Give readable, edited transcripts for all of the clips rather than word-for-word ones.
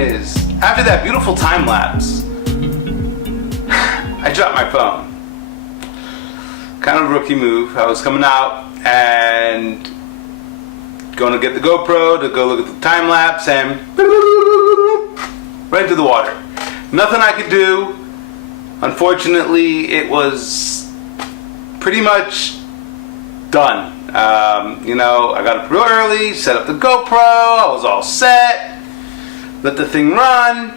happened is, after that beautiful time lapse, I dropped my phone. Kind of a rookie move. I was coming out and going to get the GoPro to go look at the time lapse and right into the water. Nothing I could do. Unfortunately, it was pretty much done. You know, I got up real early, set up the GoPro, I was all set, let the thing run,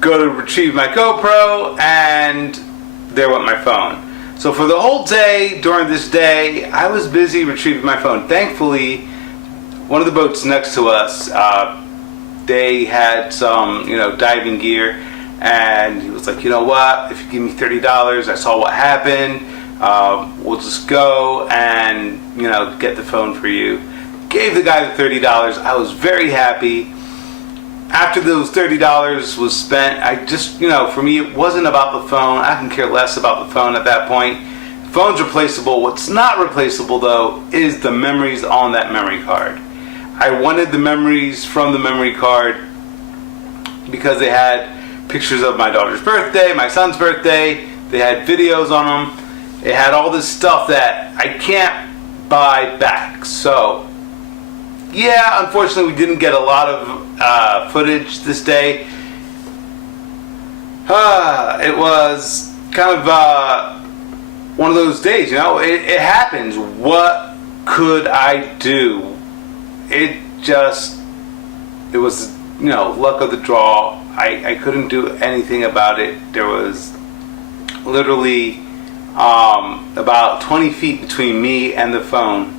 go to retrieve my GoPro, and there went my phone. So for the whole day, during this day, I was busy retrieving my phone. Thankfully, one of the boats next to us, they had some, diving gear, and he was like, you know what, if you give me $30, I saw what happened, we'll just go and, get the phone for you. Gave the guy the $30. I was very happy. After those $30 was spent, I just, for me, it wasn't about the phone. I can care less about the phone at that point. The phone's replaceable. What's not replaceable, though, is the memories on that memory card. I wanted the memories from the memory card because they had pictures of my daughter's birthday, my son's birthday. They had videos on them. It had all this stuff that I can't buy back. So, yeah, unfortunately, we didn't get a lot of footage this day. It was kind of one of those days, it happens. What could I do? It was, luck of the draw. I couldn't do anything about it. There was literally about 20 feet between me and the phone.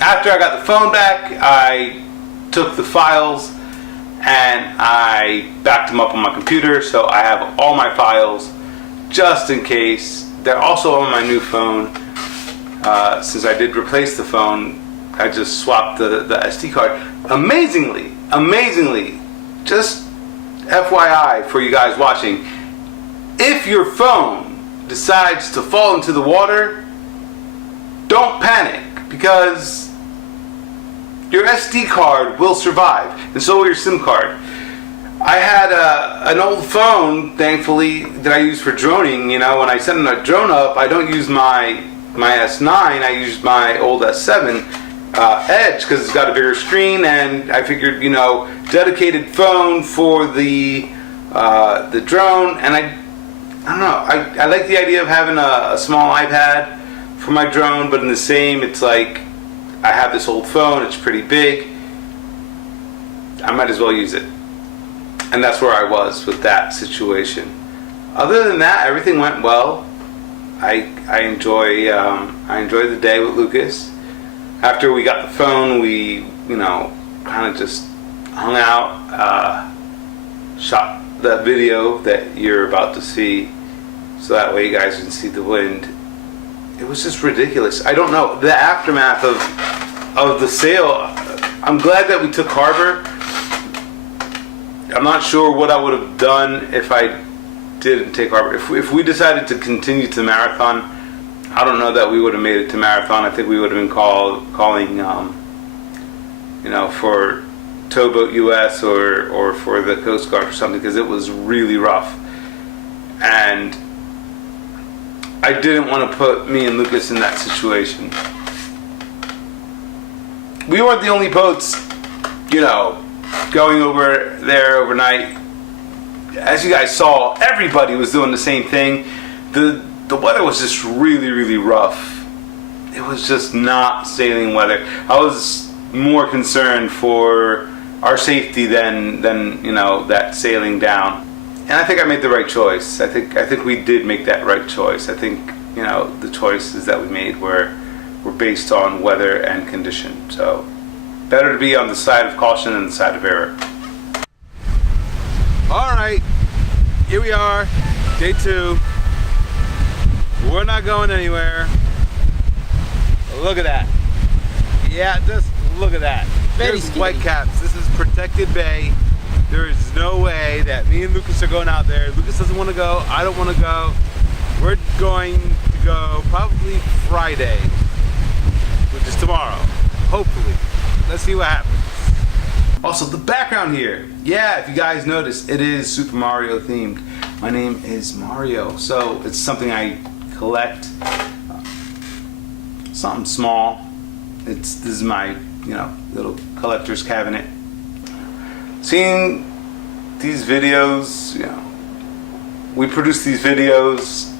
After I got the phone back, I took the files and I backed them up on my computer, so I have all my files just in case. They're also on my new phone. Since I did replace the phone, I just swapped the SD card. Amazingly, just FYI for you guys watching, if your phone decides to fall into the water, don't panic, because your SD card will survive, and so will your SIM card. I had an old phone, thankfully, that I use for droning. When I send a drone up, I don't use my S9, I use my old S7 Edge, because it's got a bigger screen, and I figured, dedicated phone for the drone, and I don't know, I like the idea of having a small iPad for my drone, but in the same, it's like, I have this old phone, it's pretty big, I might as well use it. And that's where I was with that situation. Other than that, everything went well. I enjoy the day with Lucas. After we got the phone, we, kind of just hung out, shot that video that you're about to see, so that way you guys can see the wind. It was just ridiculous. I don't know, the aftermath of the sail. I'm glad that we took harbor. I'm not sure what I would have done if I didn't take harbor. If we decided to continue to marathon, I don't know that we would have made it to marathon. I think we would have been calling for Towboat US or for the Coast Guard or something, because it was really rough. And I didn't want to put me and Lucas in that situation. We weren't the only boats, going over there overnight. As you guys saw, everybody was doing the same thing. The weather was just really, really rough. It was just not sailing weather. I was more concerned for our safety than that sailing down. And I think I made the right choice. I think we did make that right choice. I think the choices that we made were based on weather and condition. So better to be on the side of caution than the side of error. All right, here we are, day 2. We're not going anywhere. Look at that. Yeah, just look at that. There's white caps. This is protected bay. There is no way that me and Lucas are going out there. Lucas doesn't want to go. I don't want to go. We're going to go probably Friday, which is tomorrow. Hopefully. Let's see what happens. Also, the background here, yeah, if you guys notice, it is Super Mario themed. My name is Mario, so it's something I collect. Something small. This is my, little collector's cabinet. Seeing these videos, we produce these videos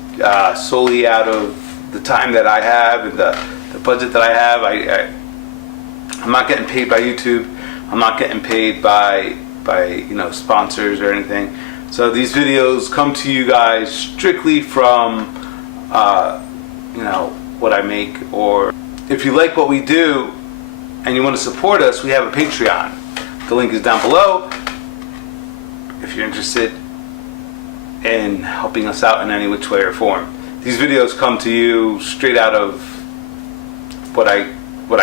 solely out of the time that I have and the budget that I have. I'm not getting paid by YouTube. I'm not getting paid by sponsors or anything. So these videos come to you guys strictly from what I make. Or if you like what we do and you want to support us, we have a Patreon. The link is down below if you're interested in helping us out in any which way or form. These videos come to you straight out of what I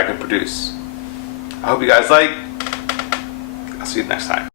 can produce. I hope you guys like. I'll see you next time.